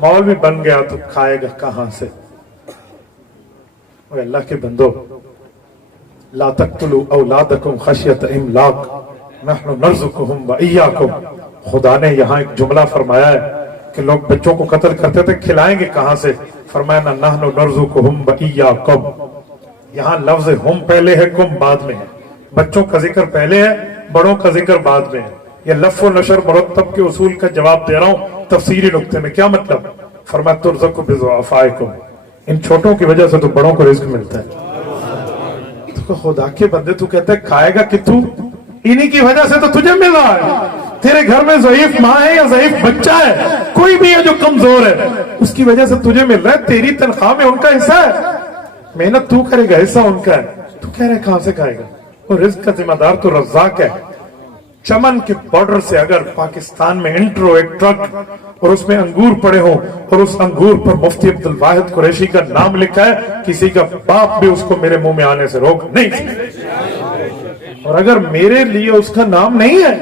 मौलवी बन गया तो खाएगा कहां से। ओए अल्लाह के बंदो, ला तक़्तुलू औलादकुम खशियत इमलाक नहनु नर्ज़ुकुहुम व इय्याकुम। खुदा ने यहाँ एक जुमला फरमाया है कि लोग बच्चों को कत्ल करते थे, खिलाएंगे कहां से? फरमाया ना नहनु नर्ज़ुकुहुम व इय्याकुम। यहाँ लफ्ज हुम पहले है, कुम बाद में है। बच्चों का जिक्र पहले है, बड़ों का जिक्र बाद में है। ये लफ़्ज़ व नशर मुरत्तब के उसूल का जवाब दे रहा हूं तफसीरी नुक्ते में। क्या मतलब? फरमाया तुरज़क़ु बिज़ुअफ़ाइकुम, इन छोटों की वजह से तो बड़ों को रिज़्क़ मिलता है। तो खुदा के बंदे, तू कहता है खाएगा कि तू, इन्हीं की वजह से तो तुझे मिल रहा है। तेरे घर में ज़ईफ माँ है या ज़ईफ बच्चा है, कोई भी है जो कमजोर है, उसकी वजह से तुझे मिल रहा है। तेरी तनख्वाह में उनका हिस्सा है, मेहनत तू करेगा, हिस्सा उनका है। तू कह रहे कहां से खाएगा? वो रिज़्क़ का जिम्मेदार तो रज़्ज़ाक़ है। चमन के बॉर्डर से अगर पाकिस्तान में इंट्रो एक ट्रक और उसमें अंगूर पड़े हो और उस अंगूर पर मुफ्ती अब्दुल वाहिद कुरैशी का नाम लिखा है, किसी का बाप भी उसको मेरे मुंह में आने से रोक नहीं सकता। और अगर मेरे लिए उसका नाम नहीं है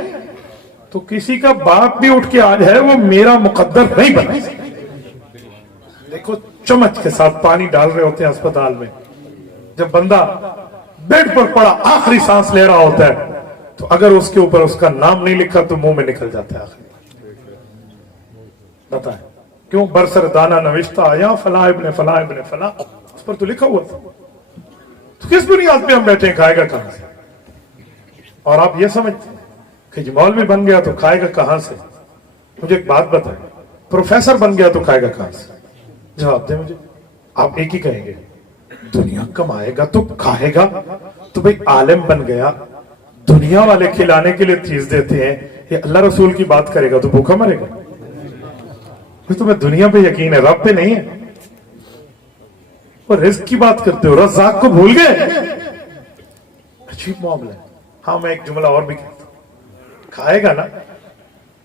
तो किसी का बाप भी उठ के आ जाए, वो मेरा मुकद्दर नहीं बना। देखो, चम्मच के साथ पानी डाल रहे होते हैं अस्पताल में, जब बंदा बेड पर पड़ा आखिरी सांस ले रहा होता है, तो अगर उसके ऊपर उसका नाम नहीं लिखा तो मुंह में निकल जाता है आखिरी। पता है क्यों? बरसर दाना नविश्ता आया फला इब्ने फला इब्ने फला, उस पर तो लिखा हुआ था। तो किस बुनियाद पे हम बैठे हैं, खाएगा कहां से? और आप ये समझते हैं कि जी मौलवी बन गया तो खाएगा कहां से? मुझे एक बात बताएं, प्रोफेसर बन गया तो खाएगा कहां से? जवाब दे मुझे। आप एक ही कहेंगे, दुनिया कमाएगा तो खाएगा। तो भाई आलिम बन गया, दुनिया वाले खिलाने के लिए चीज देते हैं, ये अल्लाह रसूल की बात करेगा तो भूखा मरेगा। तुम्हें दुनिया पे यकीन है, रब पे नहीं है। और रिज़्क़ की बात करते हो, रज़्ज़ाक़ को भूल गए। अजीब मामला है। हाँ, मैं एक जुमला और भी कहता हूं, खाएगा ना,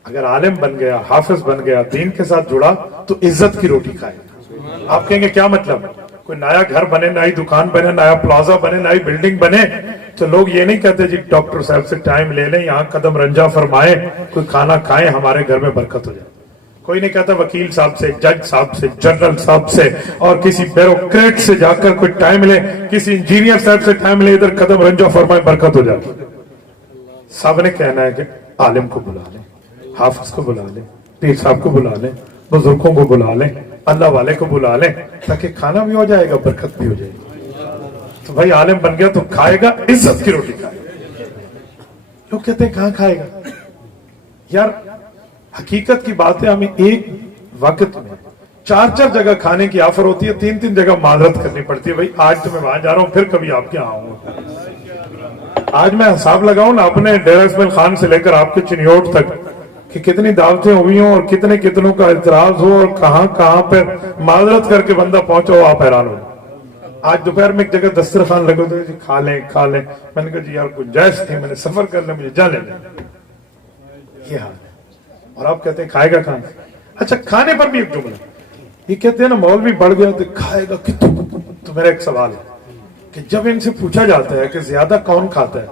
अगर आलिम बन गया, हाफिज बन गया, दीन के साथ जुड़ा, तो इज्जत की रोटी खाएगा। आप कहेंगे क्या मतलब? कोई नया घर बने, नई दुकान बने, नया प्लाजा बने, नई बिल्डिंग बने, तो लोग ये नहीं कहते जी डॉक्टर साहब से टाइम ले लें, यहाँ कदम रंजा फरमाए, कोई खाना खाएं, हमारे घर में बरकत हो जाए। कोई नहीं कहता वकील साहब से, जज साहब से, जनरल साहब से और किसी ब्यूरोक्रेट से जाकर कोई टाइम ले, किसी इंजीनियर साहब से टाइम ले, इधर कदम रंजा फरमाए, बरकत हो जाती। सब ने कहना है कि आलिम को बुला लें, हाफिज को बुला लें, पीर साहब को बुला लें, बुजुर्गों को बुला लें, अल्लाह वाले को बुला लें, ताकि खाना भी हो जाएगा, बरकत भी हो जाएगी। तो भाई आलिम बन गया तो खाएगा, इज्जत की रोटी खाएगा। लोग कहते हैं कहां खाएगा? यार हकीकत की बात है, हमें एक वक्त में 4-4 जगह खाने की ऑफर होती है, 3-3 जगह माजरत करनी पड़ती है। भाई आज तो मैं वहां जा रहा हूं, फिर कभी आपके यहाँ आऊंगा। आज मैं हिसाब लगाऊं ना अपने डेरा इस्माइल खान से लेकर आपके चिन्योट तक कि कितनी दावतें हुई हों और कितने कितनों का इतराज हो और कहां कहां पर माजरत करके बंदा पहुंचा हो, आप हैरान हो। आज दोपहर में एक जगह दस्तरखान लगे थे जी, खा लें खा लें। मैंने कहा जी यार गुंजाइश थी, मैंने सफर कर लिया, मुझे जाने दें। ये हाल है। और आप कहते हैं खाएगा कहां? अच्छा, खाने पर भी एक जुमला, ये कहते हैं ना मौलवी बढ़ गया तो खाएगा कि तो मेरा एक सवाल है कि जब इनसे पूछा जाता है कि ज्यादा कौन खाता है,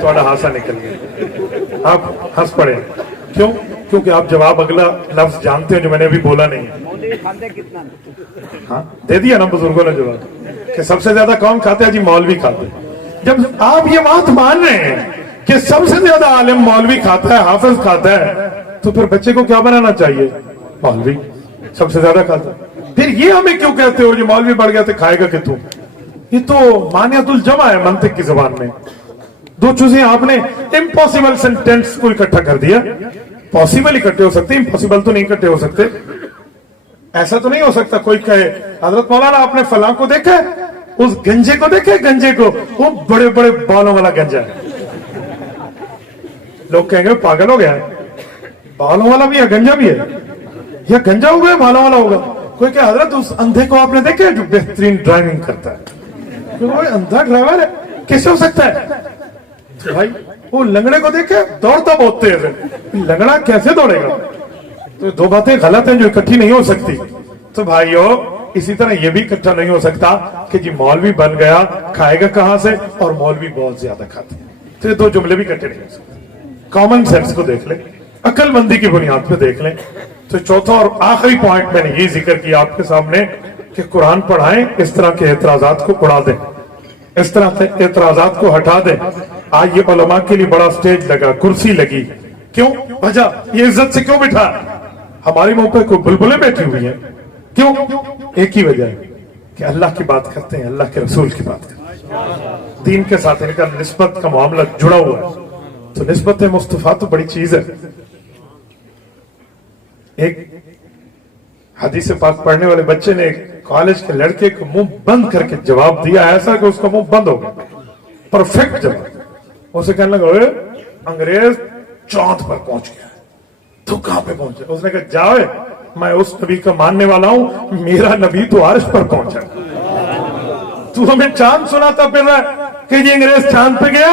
थोड़ा हासा निकल गया, आप हंस पड़े। क्यों? क्योंकि आप जवाब अगला लफ्ज जानते हो जो मैंने अभी बोला नहीं है। हाँ, दे दिया ना बुजुर्गों ने जवाब कि सबसे ज्यादा कौन खाते हैं? जी मौलवी खाते हैं। जब आप ये बात मान रहे हैं कि सबसे ज्यादा आलिम मौलवी खाता है, हाफिज खाता है, तो फिर बच्चे को क्या बनाना चाहिए? मौलवी सबसे ज्यादा खाता है। फिर ये हमें क्यों कहते हो जो मौलवी बढ़ गया तो खाएगा कि तू? ये तो मानियतुल जमा है मंतिक की जुबान में। दो चीजें आपने इम्पॉसिबल सेंटेंस को इकट्ठा कर दिया। पॉसिबल इकट्ठे हो सकते, इम्पॉसिबल तो नहीं इकट्ठे हो सकते। ऐसा तो नहीं हो सकता कोई कहे हजरत मौलाना आपने फलां को देखा, उस गंजे को देखे, गंजे को, वो बड़े बड़े बालों वाला गंजा है। लोग कहेंगे पागल हो गया है, बालों वाला भी है गंजा भी है, या गंजा होगा या बालों वाला होगा। कोई कहे हजरत उस अंधे को आपने देखा जो बेहतरीन ड्राइविंग करता है, कोई अंधा ड्राइवर है, कैसे हो सकता है? तो भाई वो लंगड़े को देखे दौड़ता बहुत तेज है, लंगड़ा कैसे दौड़ेगा? तो दो बातें गलत हैं जो इकट्ठी नहीं हो सकती। तो भाइयों इसी तरह ये भी इकट्ठा नहीं हो सकता कि जी मौलवी बन गया खाएगा कहां से और मौलवी बहुत ज्यादा खाते हैं। तो ये दो जुमले भी इकट्ठे नहीं हो सकते। कॉमन सेंस को देख ले, عقل مندی کی بنیاد پہ دیکھ لیں. تو چوتھا اور آخری پوائنٹ میں نے یہ ذکر کیا آپ کے سامنے کہ قرآن پڑھائیں, اس طرح کے اعتراضات کو اڑا دیں, اس طرح کے اعتراضات کو ہٹا دیں. آج یہ علماء کے لیے بڑا سٹیج لگا, کرسی لگی, کیوں وجہ یہ عزت سے کیوں بٹھا؟ ہمارے منہ پہ کوئی بلبلیں بیٹھی ہوئی ہیں, کیوں؟ ایک ہی وجہ ہے کہ اللہ کی بات کرتے ہیں, اللہ کے رسول کی بات کرتے ہیں, دین کے ساتھ ان کا نسبت کا معاملہ جڑا ہوا ہے. تو نسبت مصطفیٰ تو بڑی چیز ہے. ایک حدیث پاک پڑھنے والے بچے نے ایک کالج کے لڑکے کو منہ بند کر کے جواب دیا, ایسا کہ اس کا منہ بند ہو گیا, پرفیکٹ جواب. اسے کہنے لگا انگریز چاند پر پہنچ گیا, تو کہاں پہ پہنچا؟ اس نے کہا جاؤ, میں اس نبی کا ماننے والا ہوں, میرا نبی تو عرش پر پہنچا. تو ہمیں چاند سناتا پھر رہا ہے کہ یہ انگریز چاند پہ گیا,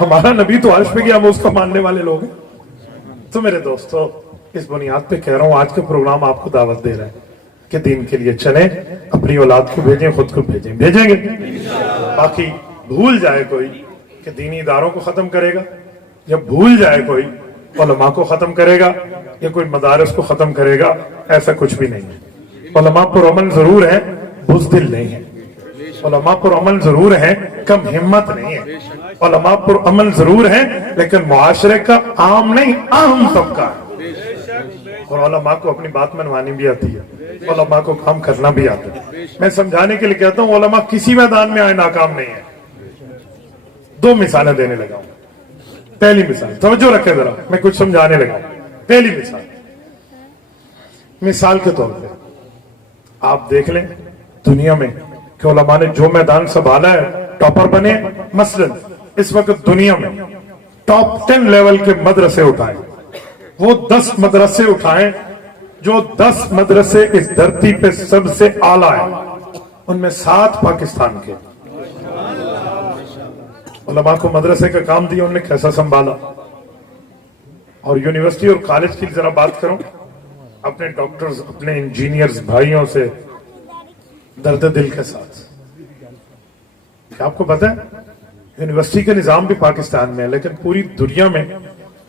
ہمارا نبی تو عرش پہ گیا, ہم اس کا ماننے والے لوگ ہیں. تو میرے دوستو, اس بنیاد پہ کہہ رہا ہوں, آج کا پروگرام آپ کو دعوت دے رہا ہے کہ دین کے لیے چلیں, اپنی اولاد کو بھیجیں, خود کو بھیجیں گے. باقی بھول جائے کوئی کہ دینی اداروں کو ختم کرے گا, یا بھول جائے کوئی علماء کو ختم کرے گا, یا کوئی مدارس کو ختم کرے گا, ایسا کچھ بھی نہیں ہے. علماء پر عمل ضرور ہے, بزدل نہیں ہے. علماء پر عمل ضرور ہے, کم ہمت نہیں ہے. علماء پر عمل ضرور ہے, لیکن معاشرے کا عام نہیں, عام طبقہ ہے. اور علماء کو اپنی بات منوانی بھی آتی ہے, علماء کو کام کرنا بھی آتا ہے. میں سمجھانے کے لیے کہتا ہوں, علماء کسی میدان میں آئے ناکام نہیں ہے. 2 مثالیں دینے لگا ہوں. پہلی مثال, توجہ رکھیں ذرا, میں کچھ سمجھانے لگا ہوں. پہلی مثال کے طور پہ آپ دیکھ لیں دنیا میں کہ علماء نے جو میدان سنبھالا ہے, ٹاپر بنے. مثلا اس وقت دنیا میں ٹاپ 10 لیول کے مدرسے اٹھائیں, وہ 10 مدرسے اٹھائیں جو 10 مدرسے اس دھرتی پہ سب سے اعلیٰ ہیں, ان میں 7 پاکستان کے. علماء کو مدرسے کا کام دیا, انہوں نے کیسا سنبھالا. اور یونیورسٹی اور کالج کی ذرا بات کروں, اپنے ڈاکٹرز, اپنے انجینئرز بھائیوں سے درد دل کے ساتھ. کیا آپ کو پتہ ہے یونیورسٹی کا نظام بھی پاکستان میں ہے, لیکن پوری دنیا میں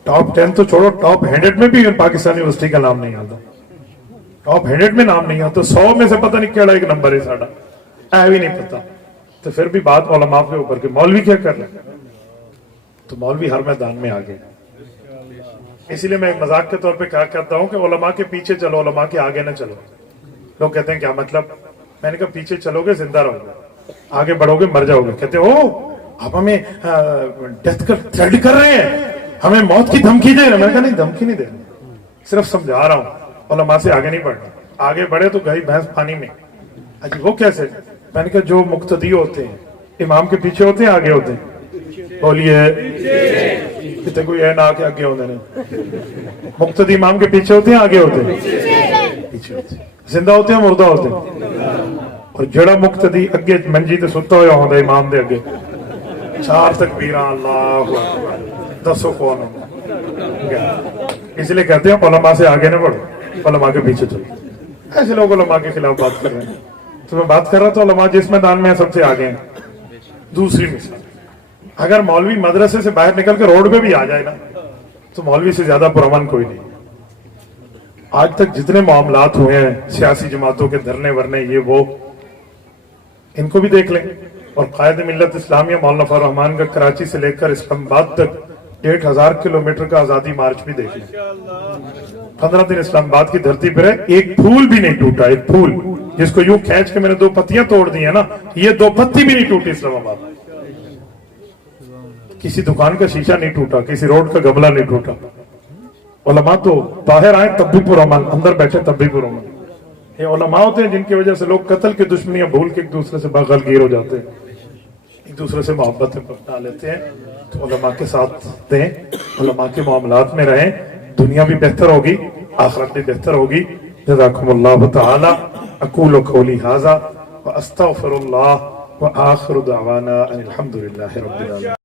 ٹاپ 10 تو چھوڑو, ٹاپ 100 میں بھی پاکستان یونیورسٹی کا نام نہیں آتا. ٹاپ 100 میں نام نہیں آتا, 100 میں سے پتہ نہیں کیڑا ایک نمبر ہے ساڑھا, اے بھی نہیں پتا. تو پھر بھی بات علماء کے اوپر کہ مولوی کیا کر رہے ہیں, تو مولوی ہر میدان میں آگے. اسی لیے میں مذاق کے طور پہ کہا کرتا ہوں کہ علماء کے پیچھے چلو, علماء کے آگے نہ چلو. لوگ کہتے ہیں کیا مطلب؟ میں نے کہا پیچھے چلو گے زندہ رہو گے, آگے بڑھو گے مر جاؤ گے. کہتے ہو آپ ہمیں ڈیتھ کا تھریٹ کر رہے ہیں, ہمیں موت کی دھمکی دے رہے ہیں. میں نے کہا نہیں, دھمکی نہیں دے رہے, صرف سمجھا رہا ہوں, علماء سے آگے نہیں بڑھنا. آگے بڑھے تو گئی بھینس پانی میں. اجی وہ کیسے؟ میں نے کہا جو مقتدی ہوتے ہیں امام کے پیچھے ہوتے ہیں آگے ہوتے ہیں. بولیے کتنے کوئی ہے نہ کہ آگے ہوتے ہیں. مقتدی امام کے پیچھے ہوتے ہیں آگے ہوتے ہیں, پیچھے ہوتے ہیں. زندہ ہوتے ہیں مردہ ہوتے ہیں. اور جڑا مقتدی اگے منجی تے ستا ہوا ہوتا امام دے اگے, 4 تکبیراں اللہ اکبر, دسو کون ہوگا. اس لیے کہتے ہیں علماء سے آگے نہ بڑھو, علماء کے پیچھے چلو. ایسے لوگ علماء کے خلاف بات کر رہے ہیں. تو میں بات کر رہا تھا علماء جس میدان میں سب سے آگے ہیں. دوسری مثال, اگر مولوی مدرسے سے باہر نکل کے روڈ پہ بھی آ جائے نا, تو مولوی سے زیادہ پرامن کوئی نہیں. آج تک جتنے معاملات ہوئے ہیں سیاسی جماعتوں کے دھرنے ورنے یہ وہ, ان کو بھی دیکھ لیں. اور قائد ملت اسلامیہ مولانا فضل الرحمان کا کراچی سے لے کر اسلام آباد تک 1,500 کلومیٹر کا آزادی مارچ بھی دیکھ لیں. 15 دن اسلام آباد کی دھرتی پر ہے, ایک پھول بھی نہیں ٹوٹا. ایک پھول جس کو یوں کھینچ کے میں نے 2 پتیاں توڑ دی ہیں نا, یہ 2 پتی بھی نہیں ٹوٹی اسلام آباد. کسی دکان کا شیشہ نہیں ٹوٹا, کسی روڈ کا گملہ نہیں ٹوٹا. علماء تو باہر آئے تب بھی پرامن, اندر بیٹھے تب بھی پرامن. یہ علماء ہوتے ہیں جن کی وجہ سے لوگ قتل کی دشمنیاں بھول کے ایک دوسرے سے بغل گیر ہو جاتے ہیں, ایک دوسرے سے محبت بنا لیتے ہیں. تو علماء کے ساتھ دیں, علماء کے معاملات میں رہیں, دنیا بھی بہتر ہوگی, آخرت بھی بہتر ہوگی. جزاکم اللہ تعالی. اقول قولی ھذا واستغفر اللہ وآخر دعوانا ان الحمد للہ رب العالمین.